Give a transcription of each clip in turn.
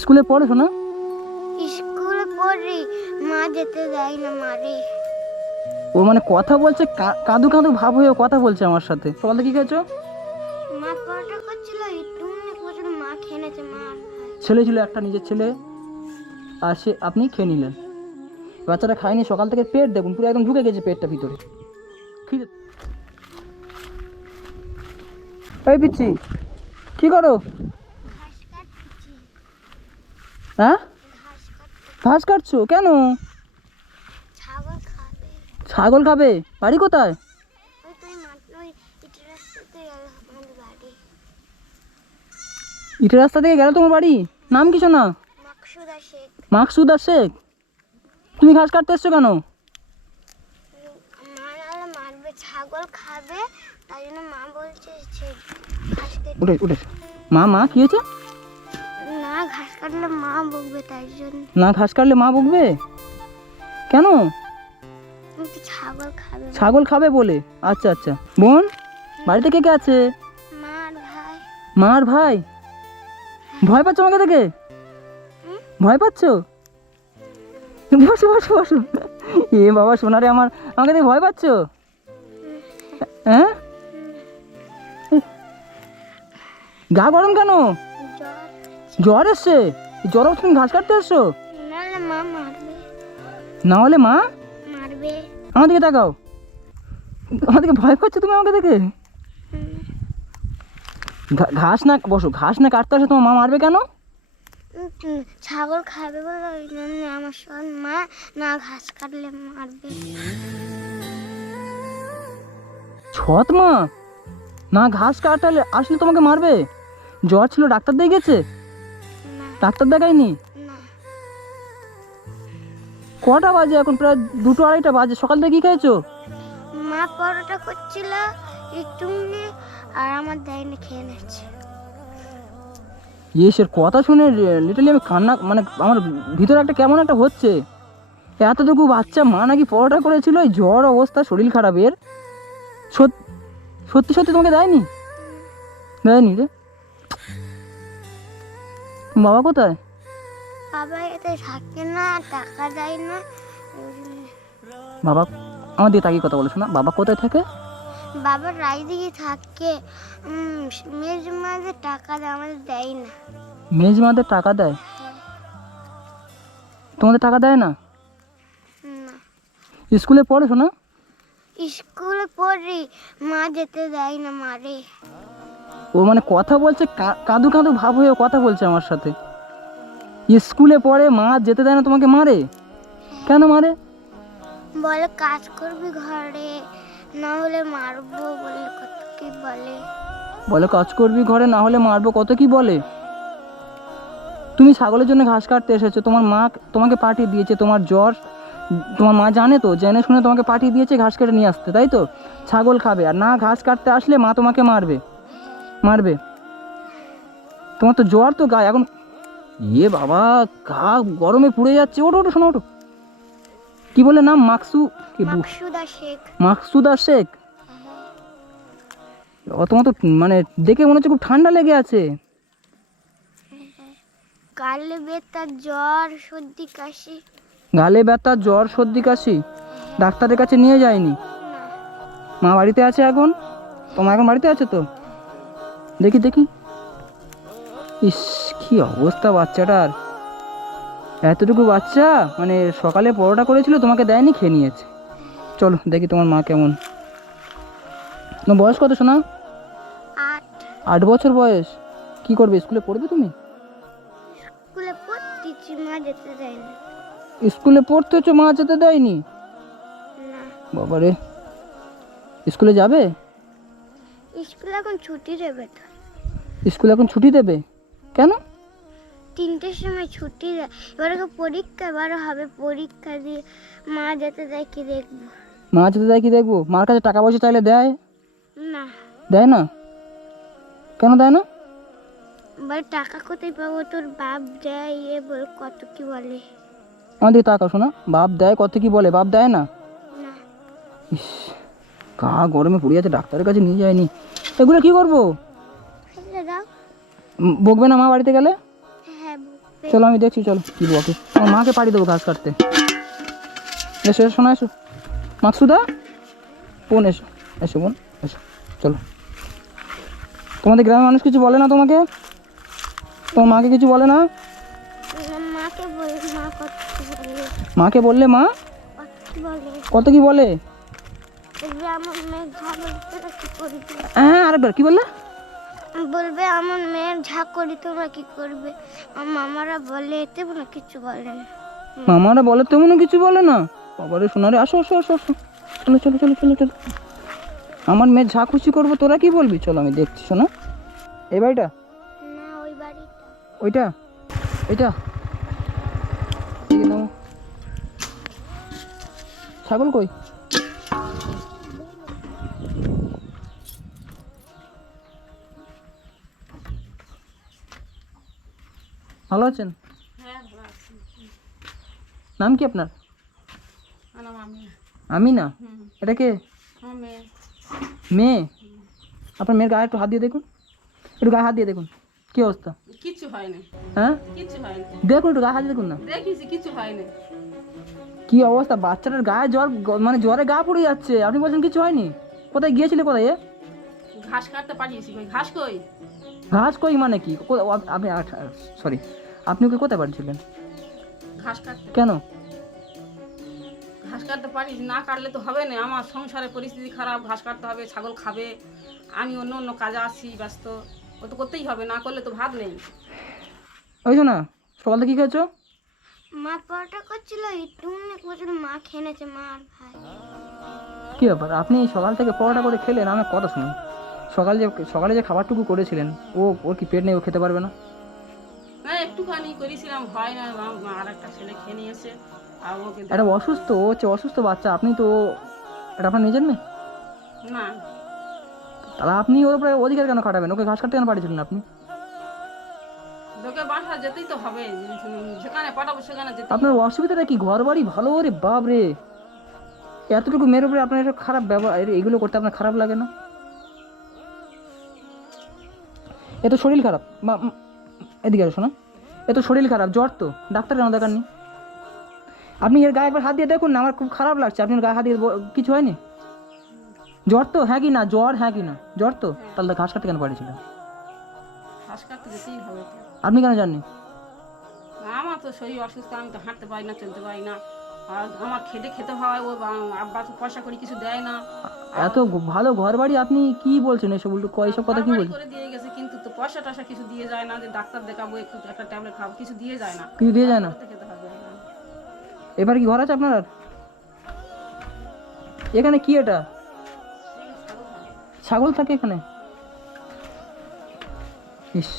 স্কুলে পড়ো শোনা স্কুলে পড়ি মা যেতে দেয় না মারে। ও মানে কথা বলছে কাঁদু কাঁদু ভাব হয়ে কথা বলছে আমার সাথে। সকালে কি খেয়েছো মা করছিল একটু মা খেয়ে মা ছেলে ছিল একটা নিজের ছেলে আর সে আপনি খেয়ে নিলেন। বাচ্চাটা খায়নি সকাল থেকে পেট দেখুন পুরো একদম ঢুকে গেছে পেটটা ভিতরে। খিদে এই পিচ্ছি কি করো? হ্যাঁ? ঘাস কাটছো? কেন? ছাগল খাবে। বাড়ি কোথায়? ইটের রাস্তাতে গেল আমাদের বাড়ি। ইটের রাস্তা থেকে গেল তোমার বাড়ি? নাম কি শোনা? মাকসুদা শেখ। শেখ? তুমি ঘাস কাটতে এসছো কেন? ছাগল খাবে তাই জন্য বলছে মা মা কি হয়েছে? না ঘাস কাটলে মা বকবে তাই জন্য। না ঘাস কাটলে মা বকবে? কেন? ছাগল খাবে ছাগল খাবে বলে। আচ্ছা আচ্ছা। বোন বাড়িতে কে কে আছে? মা আর ভাই? ভাই ভয় পাচ্ছ আমাকে দেখে? ভয় পাচ্ছ? বসো বসো বসো। এ বাবা সোনারে আমার আমাকে দেখে ভয় পাচ্ছ? হ্যাঁ? গা গরম কেন? জ্বর এসছে? জ্বর তুমি ঘাস কাটতে এসছো? নাহলে মা মারবে। না হলে মা? মারবে। আমার দিকে তাকাও। আমার দিকে ভয় পাচ্ছ তুমি আমাকে দেখে? ঘাস না বসো ঘাস না কাটতে আসে তোমার মা মারবে কেন? ছাগল খাবে বলে ওই জন্য আমার সব মা না ঘাস কাটলে মারবে। ছত মা? না ঘাস কাটালে আসলে তোমাকে মারবে? জ্বর ছিল ডাক্তার দিয়ে গেছে না ডাক্তার দেখায়নি কটা বাজে এখন? প্রায় দুটো আড়াইটা বাজে। সকাল থেকে কি খেয়েছো মা পরোটা করছিল একটু আর আমার দেয়নি খেয়ে নিচ্ছে ইয়েসের কথা শুনে লিটালি আমি কান্না মানে আমার ভিতরে একটা কেমন একটা হচ্ছে। এতটুকু বাচ্চা মা নাকি পরোটা করেছিল এই জ্বর অবস্থা শরীর খারাপের সত্যি সত্যি তোমাকে দেয়নি? দেয়নি রে। বাবা কোথায়? বাবা এতে থাকে না টাকা দেয় না। বাবা আমার দিকে তাকিয়ে কথা বলো শোনা। বাবা কোথায় থাকে? বাবা রাইদিকে থাকে। মেজ মাঝে টাকা দেয় আমাদের দেয় না। মেজ মাদের টাকা দেয়? তোমাদের টাকা দেয় না? না। স্কুলে পড়ো শোনা। স্কুলে পড়ি মা যেতে দেয় না মারে। ও মানে কথা বলছে কাঁদু কাঁদু ভাব হয়ে ও কথা বলছে আমার সাথে। স্কুলে পড়ে মা যেতে দেয় না তোমাকে মারে? কেন মারে? বলে কাজ করবি ঘরে না হলে মারবো বলে কত কি বলে? বলে কাজ করবি ঘরে না হলে মারবো কত কি বলে? তুমি ছাগলের জন্য ঘাস কাটতে এসেছ তোমার মা তোমাকে পাঠিয়ে দিয়েছে তোমার জ্বর তোমার মা জানে তো জেনে শুনে তোমাকে পাঠিয়ে দিয়েছে ঘাস কেটে নিয়ে আসতে তাই তো? ছাগল খাবে আর না ঘাস কাটতে আসলে মা তোমাকে মারবে। মারবে। তোমার তো জ্বর তো গায়ে এখন ইয়ে বাবা গা গরমে পুড়ে যাচ্ছে। ওটো ওটো শোনো ওটো কি বলে নাম? মাকসু কি মাকসুদা শেখ। তোমার তো মানে দেখে মনে হচ্ছে খুব ঠান্ডা লেগে আছে। গালে বেতার জ্বর সর্দি কাশি। গালে ব্যথা জ্বর সর্দি কাশি? ডাক্তারের কাছে নিয়ে যায়নি? মা বাড়িতে আছে এখন? তোমার এখন বাড়িতে আছে তো? দেখি দেখি। ইস কি অবস্থা বাচ্চাটার। এতটুকু বাচ্চা? মানে সকালে পরোটা করেছিল তোমাকে দেয়নি খেয়ে নিয়েছে। চলো দেখি তোমার মা কেমন। তোমার বয়স কত শোনা আট। বছর বয়স। কি করবে স্কুলে পড়বে তুমি? স্কুলে পড়তেছি মা যেতে দেয় স্কুলে পড়তে হচ্ছে মা যেতে দেয়নি? বাবারে। স্কুলে যাবে? স্কুলে এখন ছুটি দেবে তো। স্কুলে এখন ছুটি দেবে? কেন? তিনটের সময় ছুটি দেয় এবার ওকে পরীক্ষা এবারও হবে পরীক্ষা দিয়ে মা যেতে দেয় কি দেখব। মা যেতে দেয় কি দেখব? মার কাছে টাকা পয়সা চাইলে দেয়? না। দেয় না? কেন দেয় না? বলে টাকা কোথায় পাবো? তোর বাপ দেয় এ বল কত কি বলে। আমার দিকে টাকা শোনা। বাপ দেয় কত কি বলে? বাপ দেয় না? গা গরমে পড়ে যাচ্ছে ডাক্তারের কাছে নিয়ে যায়নি। এগুলো কি করব? বকবে না মা বাড়িতে গেলে? হ্যাঁ চলো আমি দেখছি চলো। কি বকে? আমার মাকে পাড়ি দেবো ঘাস কাটতে। এসো এসো শোনা এসো। মাকসুদা? বোন এসো। এসো বোন এসো। চলো। তোমাদের গ্রামের মানুষ কিছু বলে না তোমাকে? তোমার মাকে কিছু বলে না? মাকে বললে মা? কত কি বলে? হ্যাঁ আরেকবার। কি বললে? বলবে আমার মেয়ের ঝা করি তোমরা কি করবে? মামারা বলে এতে না কিছু বলে না। মামারা বলে তেমনও কিছু বলে না। বাবারে শোনারে আসো আসো আসো আসো। চলো চলো চলো চলো চলো। আমার মেয়ে যা খুশি করব তোরা কি বলবি? চলো আমি দেখছি শোনো। এই বাড়িটা? ওইটা? এটা? এদিকে ছাগল কই? ভালো আছেন? হ্যাঁ নাম কি আপনার? আনাম আমি আমি না এটা কে? মেয়ে। আপনার মেয়ের গায়ে একটু হাত দিয়ে দেখুন। একটু গায়ে হাত দিয়ে দেখুন। কি অবস্থা? কিচ্ছু হয়নি। হ্যাঁ? কিচ্ছু হয়নি। দেখুন একটু গায়ে হাত দেখুন না। দেখিছি কিছু হয়নি। কি অবস্থা? বাচ্চাটার গায়ে জ্বর মানে জ্বরে গা পড়ে যাচ্ছে। আপনি বলছেন কিছু হয়নি? কোথায় গিয়েছিলে কোথায় এ? ঘাস কাটতে পাঠিয়েছি কই? ঘাস কই? ঘাস কই মানে কি? আপনি সরি। আপনি ওকে কোথায় পাঠিয়েছিলেন? ঘাস কাটতে। কেন? ঘাস কাটতে পারিস না কাটলে তো হবে না। আমার সংসারের পরিস্থিতি খারাপ ঘাস কাটতে হবে ছাগল খাবে আমি অন্য অন্য কাজে আসছি ব্যস্ত। ও তো করতেই হবে না করলে তো ভাত নেই। ওই না সকাল থেকে কী খেয়েছো? মা পরোটা করছিল একটু করছিল মা খেয়ে মা আর ভাই। কী ব্যাপার? আপনি সকাল থেকে পরোটা করে খেলেন আমার কথা শুনুন। সকাল যে সকালে যে খাবারটুকু করেছিলেন ও ওর কি পেট নেই ও খেতে পারবে না? একটুখানি করেছিলাম হয় না আর একটা ছেলে খেয়ে নিয়েছে আর ওকে একটা অসুস্থ ও হচ্ছে অসুস্থ বাচ্চা আপনি তো এটা আপনার নিজের মেয়ে? না। তাহলে আপনি ওর উপরে অধিকার কেন খাটাবেন? ওকে ঘাস কাটতে কেন পাঠিয়েছিলেন আপনি? লোকে বাসা যেতেই তো হবে যেখানে পাঠাবো সেখানে যেতে আপনার অসুবিধাটা কি ঘর বাড়ি ভালো রে বাপ রে এতটুকু মেয়ের উপরে আপনার একটা খারাপ ব্যবহার এগুলো করতে আপনার খারাপ লাগে না? এ তো শরীর খারাপ। বা এদিকে আসো না। এ তো শরীর খারাপ জ্বর তো। ডাক্তার কেন দেখার নেই আপনি এর গায়ে একবার হাত দিয়ে দেখুন না আমার খুব খারাপ লাগছে। আপনি গায়ে হাত দিয়ে কিছু হয়নি? জ্বর তো হ্যাঁ কি না? জ্বর হ্যাঁ কি না? জ্বর তো? তাহলে ঘাস কাটতে কেন তো। আপনি কেন জাননি আমার তো শরীর অসুস্থ আমি তো হাঁটতে পারি না চলতে পারি না। আমার খেটে খেতে হয় ও আব্বা তো পয়সা করে কিছু দেয় না। এত ভালো ঘর বাড়ি আপনি কি বলছেন এসব উল্টো? এসব কথা কি বলছেন? করে দিয়ে গেছে কিন্তু তো পয়সা টয়সা কিছু দিয়ে যায় না যে ডাক্তার দেখাবো একটু একটা ট্যাবলেট খাব কিছু দিয়ে যায় না। কিছু দিয়ে যায় না। এবার কি ঘর আছে আপনার আর? এখানে কি এটা? ছাগল থাকে এখানে? ইস।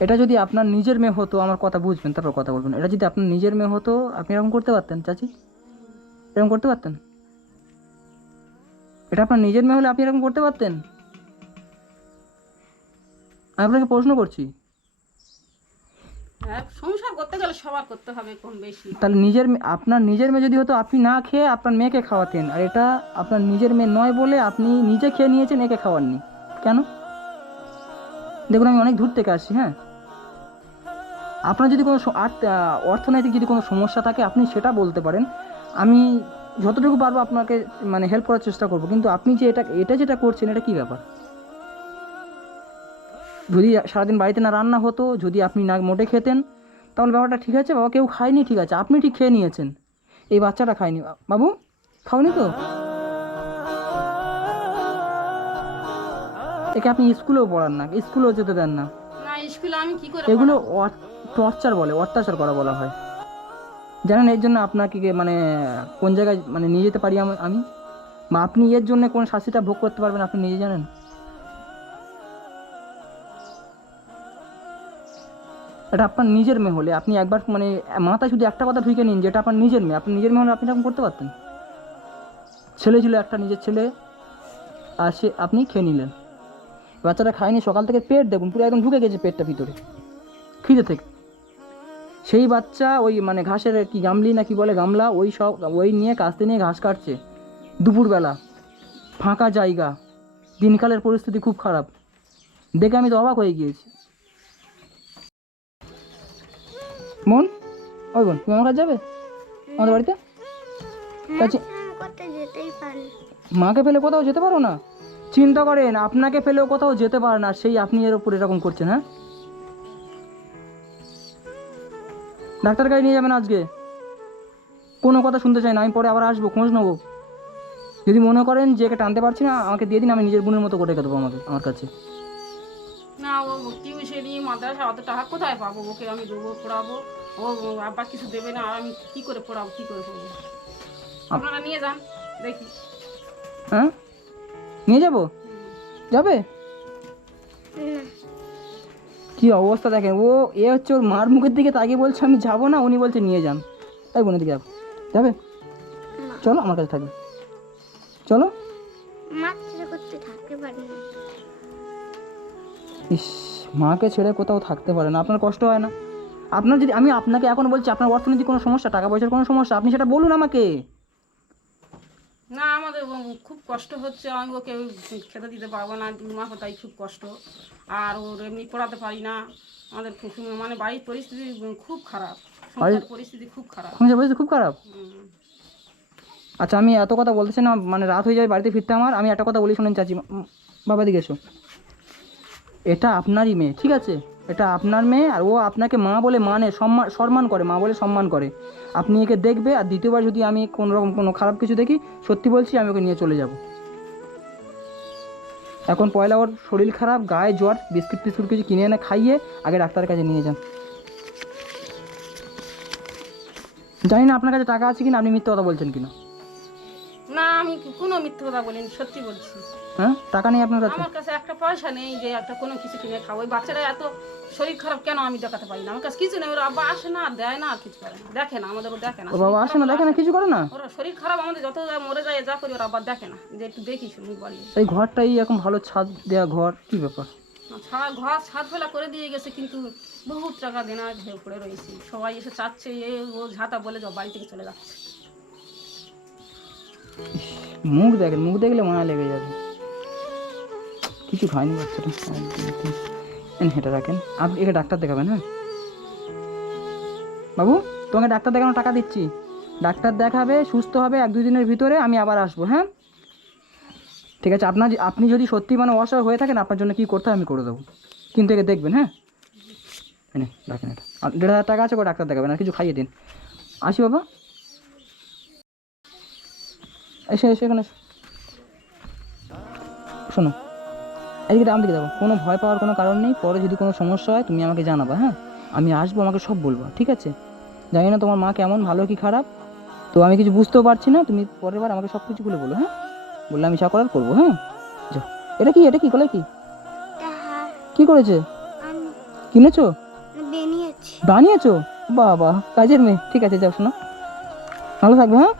এটা যদি আপনার নিজের মেয়ে হতো আমার কথা বুঝবেন তারপর কথা বলবেন। এটা যদি আপনার নিজের মেয়ে হতো আপনি এরকম করতে পারতেন চাচি? এরকম করতে পারতেন? এটা আপনার নিজের মেয়ে হলে আপনি এরকম করতে পারতেন? আমি আপনাকে প্রশ্ন করছি। হ্যাঁ সংসার করতে গেলে সবার করতে হবে কম বেশি। তাহলে নিজের আপনার নিজের মেয়ে যদি হতো আপনি না খেয়ে আপনার মেয়েকে খাওয়াতেন। আর এটা আপনার নিজের মেয়ে নয় বলে আপনি নিজে খেয়ে নিয়েছেন একে খাওয়াননি। কেন? দেখুন, আমি অনেক দূর থেকে আসছি হ্যাঁ। আপনার যদি কোনো অর্থনৈতিক যদি কোনো সমস্যা থাকে, আপনি সেটা বলতে পারেন। আমি যতটুকু পারব আপনাকে মানে হেল্প করার চেষ্টা করব, কিন্তু আপনি যে এটা এটা যেটা করছেন, এটা কি ব্যাপার? যদি সারাদিন বাড়িতে না রান্না হতো, যদি আপনি না মোটে খেতেন, তাহলে ব্যাপারটা ঠিক আছে, বাবা, কেউ খায়নি ঠিক আছে, আপনি ঠিক খেয়ে নিয়েছেন। এই বাচ্চাটা খায়নি, বাবু, খাওনি তো? একে আপনি স্কুলেও পড়ান না স্কুলেও যেতে দেন না। না স্কুলে আমি কি করে এগুলো টর্চার বলে অত্যাচার করা বলা হয়। জানেন এর জন্য আপনাকে মানে কোন জায়গায় মানে নিয়ে যেতে পারি আমি- আমি? বা আপনি এর জন্য কোন শাস্তিটা ভোগ করতে পারবেন আপনি নিজে জানেন? এটা আপনার নিজের মেয়ে হলে আপনি একবার মানে মাথায় শুধু একটা কথা ঢুকে নিন যেটা আপনার নিজের মেয়ে। আপনি নিজের মেয়ে হলে আপনি এরকম করতে পারতেন? ছেলে ছিল একটা নিজের ছেলে আর সে আপনি খেয়ে নিলেন। বাচ্চাটা খায়নি সকাল থেকে পেট দেখুন পুরো একদম ঢুকে গেছে পেটটা ভিতরে। খিদে থেকে। সেই বাচ্চা ওই মানে ঘাসের কি গামলি না কি বলে গামলা ওই সব ওই নিয়ে কাস্তে নিয়ে ঘাস কাটছে। দুপুরবেলা। ফাঁকা জায়গা। দিনকালের পরিস্থিতি খুব খারাপ। দেখে আমি তো অবাক হয়ে গিয়েছি। বোন ওই বোন তুমি আমার কাছে যাবে? আমাদের বাড়িতে? মাকে ফেলে কোথাও যেতে পারো না? চিন্তা করেন আপনাকে ফেলেও কোথাও যেতে পারে না সেই আপনি এর উপর এরকম করছেন হ্যাঁ? ডাক্তার কাছে নিয়ে যাবেন আজকে? কোনো কথা শুনতে চাই না আমি পরে আবার আসব খোঁজ নেব। যদি মনে করেন যে একে টানতে পারছি না আমাকে দিয়ে দিন আমি নিজের বোনের মতো করে রেখে দেবো আমাকে আমার কাছে। না ও টিউশনি মাদ্রাসা অত টাকা কোথায় পাবো ওকে? আমি দেবো পড়াবো। ও আব্বা কিছু দেবে না আমি কি করে পড়াবো কি করে পড়ব? আপনারা নিয়ে যান দেখি। হ্যাঁ? নিয়ে যাব? যাবে? কি অবস্থা দেখেন ও এ হচ্ছে ওর মার মুখের দিকে তাকিয়ে বলছে আমি যাব না। উনি বলছে নিয়ে যান। তাই বোনের দিকে যাব। যাবে? চলো আমার কাছে থাকবে। চলো। ইস মাকে ছেড়ে কোথাও থাকতে পারে না। আপনার কষ্ট হয় না? আপনার যদি আমি আপনাকে এখন বলছি আপনার অর্থনীতি কোনো সমস্যা টাকা পয়সার কোনো সমস্যা আপনি সেটা বলুন আমাকে। খুব কষ্ট হচ্ছে আমি ওকে খেতে দিতে পারব না দু মাস তাই খুব কষ্ট। আর ওর এমনি পড়াতে পারি না আমাদের মানে বাড়ির পরিস্থিতি খুব খারাপ সংসার পরিস্থিতি খুব খারাপ। সংসার পরিস্থিতি খুব খারাপ? আচ্ছা আমি এত কথা বলতেছি না মানে রাত হয়ে যাবে বাড়িতে ফিরতে আমার আমি একটা কথা বলি শোনেন চাচি বাবা দিকে এসো এটা আপনারই মেয়ে ঠিক আছে? এটা আপনার মেয়ে আর ও আপনাকে মা বলে মানে সম্মান সম্মান করে, মা বলে সম্মান করে। আপনি একে দেখবে আর দ্বিতীয়বার যদি আমি কোনো রকম কোনো খারাপ কিছু দেখি, সত্যি বলছি আমি ওকে নিয়ে চলে যাব। এখন পয়লা ওর শরীর খারাপ, গায়ে জ্বর, বিস্কুট টিস্কুট কিছু কিনে এনে খাইয়ে আগে ডাক্তারের কাছে নিয়ে যান। জানি না আপনার কাছে টাকা আছে কিনা, আপনি মিথ্যে কথা বলছেন কিনা? না, আমি কোনো মিথ্যে কথা বলিনি, সত্যি বলছি। হ্যাঁ? টাকা নেই আপনার কাছে? আমার কাছে একটা পয়সা নেই যে একটা কোনো কিছু কিনে খাব। ওই বাচ্চারা এত শরীর খারাপ কেন আমি দেখাতে পারি না? আমার কাছে কিছু নেই। ওরা আব্বা আসে না দেয় না কিছু করে না। দেখে না আমাদের দেখে না। বাবা আসে না দেখে না কিছু করে না? ওরা শরীর খারাপ আমাদের যত মরে যায় যা করি ওরা আবার দেখে না। যে একটু দেখিস মুখ বাড়িয়ে এই ঘরটাই এখন ভালো ছাদ দেয়া ঘর কি ব্যাপার? ছাড়া ঘর ছাদ ফেলা করে দিয়ে গেছে কিন্তু বহুত টাকা দেনা হয়ে পড়ে রয়েছে। সবাই এসে চাচ্ছে এ ও ঝাঁটা বলে যাও বাড়ি থেকে চলে যাচ্ছে। মুখ দেখেন মুখ দেখলে মায়া লেগে যাবে। কিছু খায়নি বাচ্চাটা। হেঁটে রাখেন আপনি একে ডাক্তার দেখাবেন হ্যাঁ? বাবু, তোমাকে ডাক্তার দেখানো টাকা দিচ্ছি। ডাক্তার দেখাবে, সুস্থ হবে এক দুই দিনের ভিতরে আমি আবার আসব হ্যাঁ? ঠিক আছে, আপনার আপনি যদি সত্যি মানে অসহায় হয়ে থাকেন, আপনার জন্য কী করতে হয় আমি করে দেবো। কিন্তু একে দেখবেন হ্যাঁ? এনে রাখেন এটা। আর দেড় হাজার টাকা আছে করে ডাক্তার দেখাবেন, আর কিছু খাইয়ে দিন। আসি বাবা। এসে এসে, এখানে শোনো এদিকে দাম দিকে যাব কোনো ভয় পাওয়ার কোনো কারণ নেই। পরে যদি কোনো সমস্যা হয় তুমি আমাকে জানাবা হ্যাঁ? আমি আসব আমাকে সব বলব ঠিক আছে? জানি না তোমার মা কেমন ভালো কি খারাপ। তো আমি কিছু বুঝতেও পারছি না। তুমি পরের বার আমাকে সব কিছু খুলে বলো হ্যাঁ? বললে আমি যা করার করব হ্যাঁ? যাও এটা কি এটা কি কলে কি? কি করেছে? কিনেছো? বেনিয়েছি। বানিয়েছো? বাবা কাজের মেয়ে। ঠিক আছে যাও শোনো। ভালো থাকবে হ্যাঁ?